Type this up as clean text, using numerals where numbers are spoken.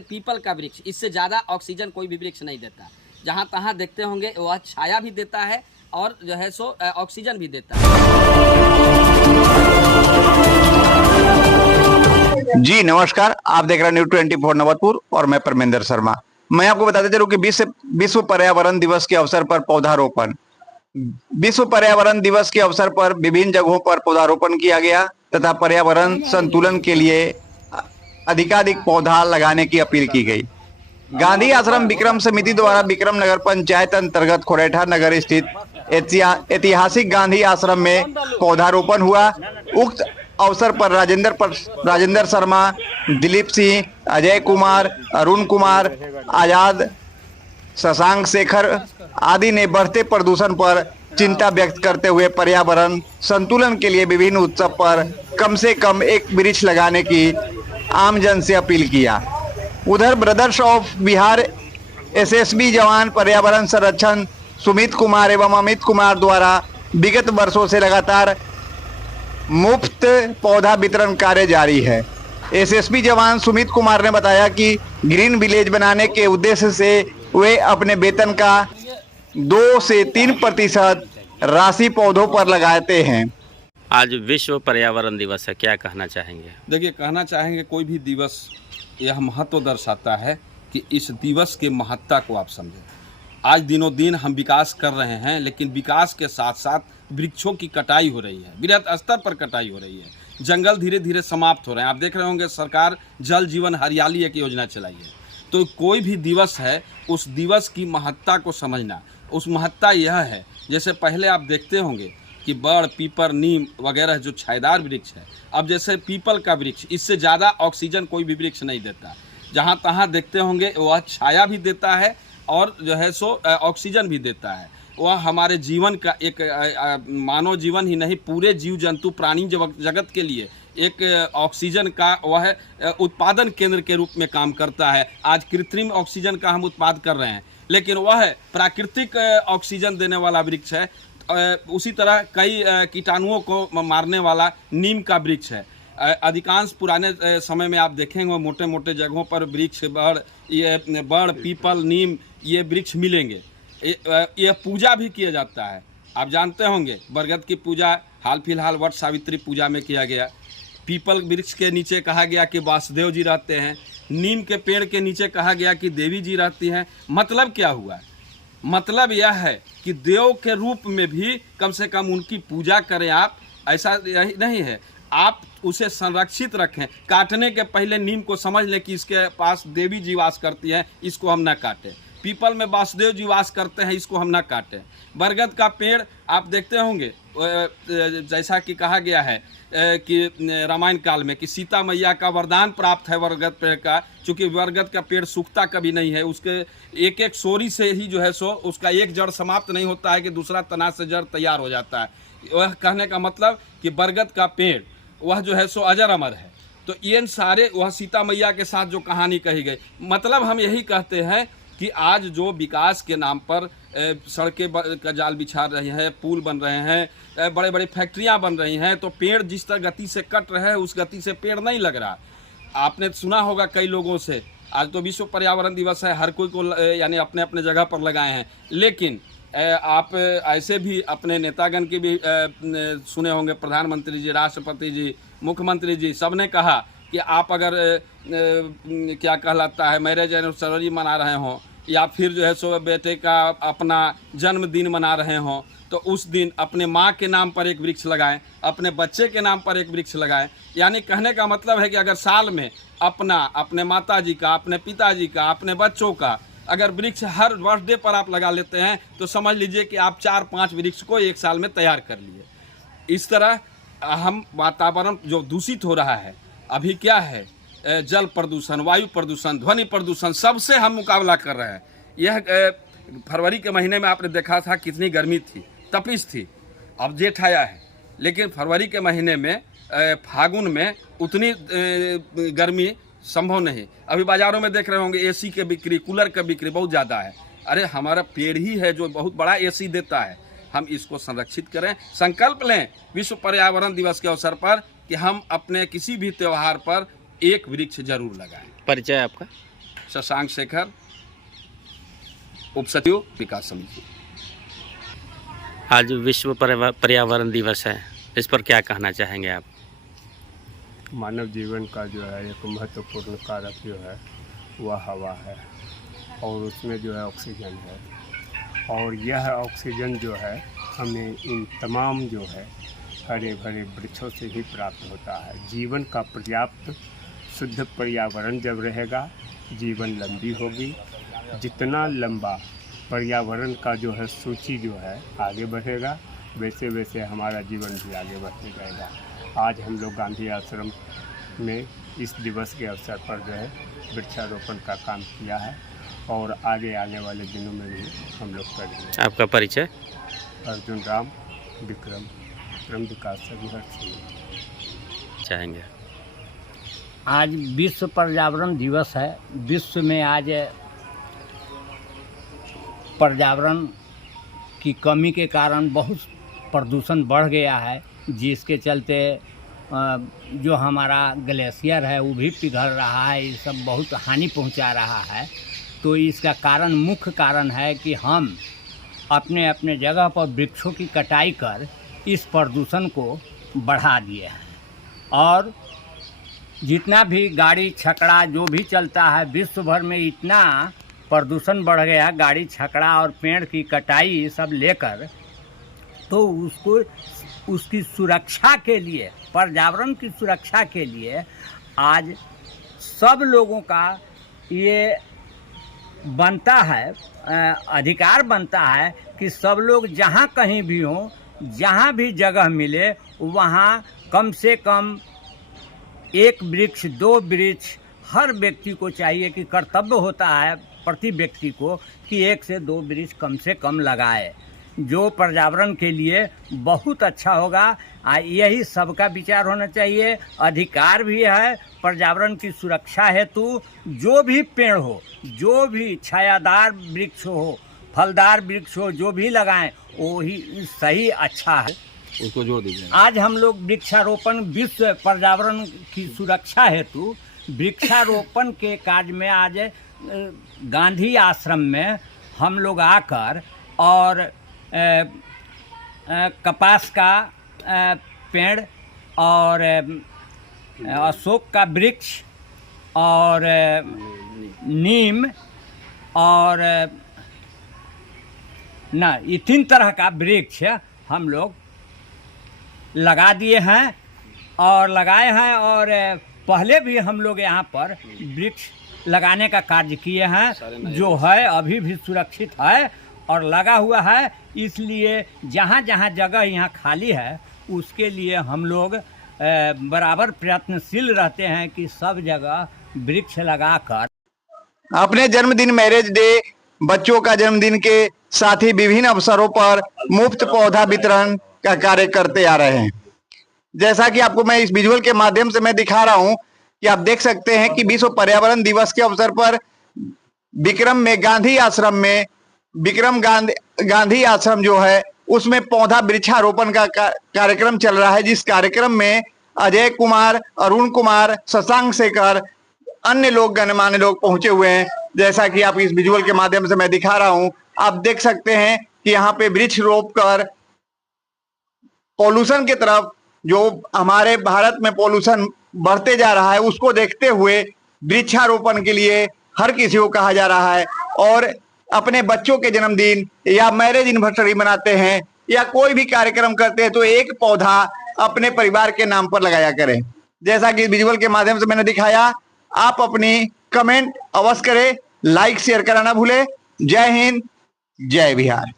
People का वृक्ष, इससे ज़्यादा ऑक्सीजन कोई भी वृक्ष नहीं देता। जहाँ तहाँ देखते होंगे वह छाया भी देता है और जो है सो ऑक्सीजन भी देता है। जी नमस्कार, आप देख रहे हैं न्यूज़ 24 नवतपुर और मैं परमेंद्र शर्मा। मैं आपको बताते चलूं कि विश्व पर्यावरण दिवस के अवसर पर पौधारोपण, विश्व पर्यावरण दिवस के अवसर पर विभिन्न जगहों पर पौधारोपण किया गया तथा पर्यावरण संतुलन के लिए अधिकाधिक पौधा लगाने की अपील की गई। गांधी आश्रम विक्रम समिति द्वारा विक्रम नगर पंचायत अंतर्गत खोरेठा नगर स्थित ऐतिहासिक गांधी आश्रम में पौधारोपण हुआ। उक्त अवसर पर राजेंद्र शर्मा, दिलीप सिंह, अजय कुमार, अरुण कुमार, आजाद, शशांक शेखर आदि ने बढ़ते प्रदूषण पर चिंता व्यक्त करते हुए पर्यावरण संतुलन के लिए विभिन्न उत्सव पर कम से कम एक वृक्ष लगाने की आमजन से अपील किया। उधर ब्रदर्स ऑफ बिहार एसएसबी जवान पर्यावरण संरक्षण सुमित कुमार एवं अमित कुमार द्वारा विगत वर्षों से लगातार मुफ्त पौधा वितरण कार्य जारी है। एसएसबी जवान सुमित कुमार ने बताया कि ग्रीन विलेज बनाने के उद्देश्य से वे अपने वेतन का 2 से 3% राशि पौधों पर लगाते हैं। आज विश्व पर्यावरण दिवस है, क्या कहना चाहेंगे? देखिए, कहना चाहेंगे कोई भी दिवस यह महत्व दर्शाता है कि इस दिवस के महत्ता को आप समझें। आज दिनों दिन हम विकास कर रहे हैं, लेकिन विकास के साथ साथ वृक्षों की कटाई हो रही है, बृहत स्तर पर कटाई हो रही है। जंगल धीरे धीरे समाप्त हो रहे हैं। आप देख रहे होंगे सरकार जल जीवन हरियाली एक योजना चलाई है। तो कोई भी दिवस है, उस दिवस की महत्ता को समझना। उस महत्ता यह है, जैसे पहले आप देखते होंगे कि बड़, पीपर, नीम वगैरह जो छायेदार वृक्ष है, अब जैसे पीपल का वृक्ष, इससे ज़्यादा ऑक्सीजन कोई भी वृक्ष नहीं देता। जहाँ तहाँ देखते होंगे वह छाया भी देता है और जो है सो ऑक्सीजन भी देता है। वह हमारे जीवन का एक मानव जीवन ही नहीं, पूरे जीव जंतु प्राणी जगत के लिए एक ऑक्सीजन का वह उत्पादन केंद्र के रूप में काम करता है। आज कृत्रिम ऑक्सीजन का हम उत्पाद कर रहे हैं, लेकिन वह प्राकृतिक ऑक्सीजन देने वाला वृक्ष है। उसी तरह कई कीटाणुओं को मारने वाला नीम का वृक्ष है। अधिकांश पुराने समय में आप देखेंगे मोटे मोटे जगहों पर वृक्ष बड़, पीपल, नीम ये वृक्ष मिलेंगे। ये पूजा भी किया जाता है। आप जानते होंगे बरगद की पूजा हाल फिलहाल वट सावित्री पूजा में किया गया। पीपल वृक्ष के नीचे कहा गया कि वासुदेव जी रहते हैं। नीम के पेड़ के नीचे कहा गया कि देवी जी रहती हैं। मतलब क्या हुआ? मतलब यह है कि देव के रूप में भी कम से कम उनकी पूजा करें आप। ऐसा नहीं है, आप उसे संरक्षित रखें। काटने के पहले नीम को समझ लें कि इसके पास देवी जी वास करती हैं, इसको हम ना काटें। पीपल में वासुदेव जी वास करते हैं, इसको हम ना काटें। बरगद का पेड़ आप देखते होंगे, जैसा कि कहा गया है कि रामायण काल में कि सीता मैया का वरदान प्राप्त है बरगद पेड़ का। चूँकि बरगद का पेड़ सूखता कभी नहीं है, उसके एक एक सोरी से ही जो है सो उसका एक जड़ समाप्त नहीं होता है कि दूसरा तना से जड़ तैयार हो जाता है। वह कहने का मतलब कि बरगद का पेड़ वह जो है सो अजर अमर है। तो ये सारे वह सीता मैया के साथ जो कहानी कही गई, मतलब हम यही कहते हैं कि आज जो विकास के नाम पर सड़कें का जाल बिछा रही हैं, पुल बन रहे हैं, बड़े बड़े फैक्ट्रियां बन रही हैं, तो पेड़ जिस तरह गति से कट रहे हैं उस गति से पेड़ नहीं लग रहा। आपने सुना होगा कई लोगों से, आज तो विश्व पर्यावरण दिवस है, हर कोई को यानी अपने अपने जगह पर लगाए हैं, लेकिन आप ऐसे भी अपने नेतागण की भी सुने होंगे, प्रधानमंत्री जी, राष्ट्रपति जी, मुख्यमंत्री जी, सब ने कहा कि आप अगर क्या कहलाता है मैरिज एनिवर्सरी मना रहे हों या फिर जो है सो बेटे का अपना जन्मदिन मना रहे हों, तो उस दिन अपने माँ के नाम पर एक वृक्ष लगाएं, अपने बच्चे के नाम पर एक वृक्ष लगाएं। यानी कहने का मतलब है कि अगर साल में अपने माता जी का, अपने पिताजी का, अपने बच्चों का अगर वृक्ष हर बर्थडे पर आप लगा लेते हैं तो समझ लीजिए कि आप 4-5 वृक्ष को एक साल में तैयार कर लिए। इस तरह हम वातावरण जो दूषित हो रहा है, अभी क्या है, जल प्रदूषण, वायु प्रदूषण, ध्वनि प्रदूषण, सबसे हम मुकाबला कर रहे हैं। यह फरवरी के महीने में आपने देखा था कितनी गर्मी थी, तपिश थी। अब जेठ आया है, लेकिन फरवरी के महीने में फागुन में उतनी गर्मी संभव नहीं। अभी बाज़ारों में देख रहे होंगे एसी के बिक्री, कूलर का बिक्री बहुत ज़्यादा है। अरे हमारा पेड़ ही है जो बहुत बड़ा एसी देता है। हम इसको संरक्षित करें। संकल्प लें विश्व पर्यावरण दिवस के अवसर पर कि हम अपने किसी भी त्योहार पर एक वृक्ष जरूर लगाएं। परिचय आपका? शशांक शेखर, उप सचिव विकास समिति। आज विश्व पर्यावरण दिवस है, इस पर क्या कहना चाहेंगे आप? मानव जीवन का जो है एक महत्वपूर्ण कारक जो है वह हवा है और उसमें जो है ऑक्सीजन है, और यह ऑक्सीजन जो है हमें इन तमाम जो है हरे भरे वृक्षों से ही प्राप्त होता है। जीवन का पर्याप्त शुद्ध पर्यावरण जब रहेगा जीवन लंबी होगी। जितना लंबा पर्यावरण का जो है सूची जो है आगे बढ़ेगा वैसे वैसे हमारा जीवन भी आगे बढ़ते जाएगा। आज हम लोग गांधी आश्रम में इस दिवस के अवसर पर जो है वृक्षारोपण का काम किया है और आगे आने वाले दिनों में भी हम लोग करेंगे। आपका परिचय? अर्जुन राम विक्रम, क्रम विकास समिति। चाहेंगे? आज विश्व पर्यावरण दिवस है। विश्व में आज पर्यावरण की कमी के कारण बहुत प्रदूषण बढ़ गया है, जिसके चलते जो हमारा ग्लेशियर है वो भी पिघल रहा है। ये सब बहुत हानि पहुंचा रहा है। तो इसका कारण, मुख्य कारण है कि हम अपने अपने जगह पर वृक्षों की कटाई कर इस प्रदूषण को बढ़ा दिए हैं। और जितना भी गाड़ी छकड़ा जो भी चलता है, विश्व भर में इतना प्रदूषण बढ़ गया, गाड़ी छकड़ा और पेड़ की कटाई सब लेकर, तो उसको उसकी सुरक्षा के लिए, पर्यावरण की सुरक्षा के लिए आज सब लोगों का ये बनता है, अधिकार बनता है कि सब लोग जहाँ कहीं भी हों, जहाँ भी जगह मिले वहाँ कम से कम एक वृक्ष, 2 वृक्ष हर व्यक्ति को चाहिए कि कर्तव्य होता है प्रति व्यक्ति को कि 1 से 2 वृक्ष कम से कम लगाए, जो पर्यावरण के लिए बहुत अच्छा होगा। यही सबका विचार होना चाहिए। अधिकार भी है पर्यावरण की सुरक्षा हेतु। जो भी पेड़ हो, जो भी छायादार वृक्ष हो, फलदार वृक्ष हो, जो भी लगाएं वो ही सही अच्छा है। उसको जोड़ दीजिए। आज हम लोग वृक्षारोपण, विश्व पर्यावरण की सुरक्षा हेतु वृक्षारोपण के कार्य में आज गांधी आश्रम में हम लोग आकर और कपास का पेड़ और अशोक का वृक्ष और नीम और ये 3 तरह का वृक्ष हम लोग लगा दिए हैं और लगाए हैं। और पहले भी हम लोग यहाँ पर वृक्ष लगाने का कार्य किए हैं, जो है अभी भी सुरक्षित है और लगा हुआ है। इसलिए जहाँ जहाँ जगह यहाँ खाली है उसके लिए हम लोग बराबर प्रयत्नशील रहते हैं कि सब जगह वृक्ष लगाकर अपने जन्मदिन, मैरिज डे, बच्चों का जन्मदिन के साथ ही विभिन्न अवसरों पर मुफ्त पौधा वितरण का कार्य करते आ रहे हैं। जैसा कि आपको मैं इस विजुअल के माध्यम से मैं दिखा रहा हूं कि आप देख सकते हैं कि विश्व पर्यावरण दिवस के अवसर पर विक्रम में गांधी आश्रम में गांधी आश्रम जो है उसमें पौधा वृक्षारोपण का कार्यक्रम चल रहा है, जिस कार्यक्रम में अजय कुमार, अरुण कुमार, शशांक शेखर, अन्य लोग, गणमान्य लोग पहुंचे हुए हैं। जैसा कि आप इस विजुअल के माध्यम से मैं दिखा रहा हूं, आप देख सकते हैं कि यहाँ पे वृक्ष रोप कर पॉल्यूशन की तरफ, जो हमारे भारत में पॉल्यूशन बढ़ते जा रहा है, उसको देखते हुए वृक्षारोपण के लिए हर किसी को कहा जा रहा है। और अपने बच्चों के जन्मदिन या मैरिज एनिवर्सरी मनाते हैं या कोई भी कार्यक्रम करते हैं तो एक पौधा अपने परिवार के नाम पर लगाया करें। जैसा कि विजुअल के माध्यम से मैंने दिखाया, आप अपनी कमेंट अवश्य करें, लाइक शेयर करना ना भूलें। जय हिंद, जय बिहार।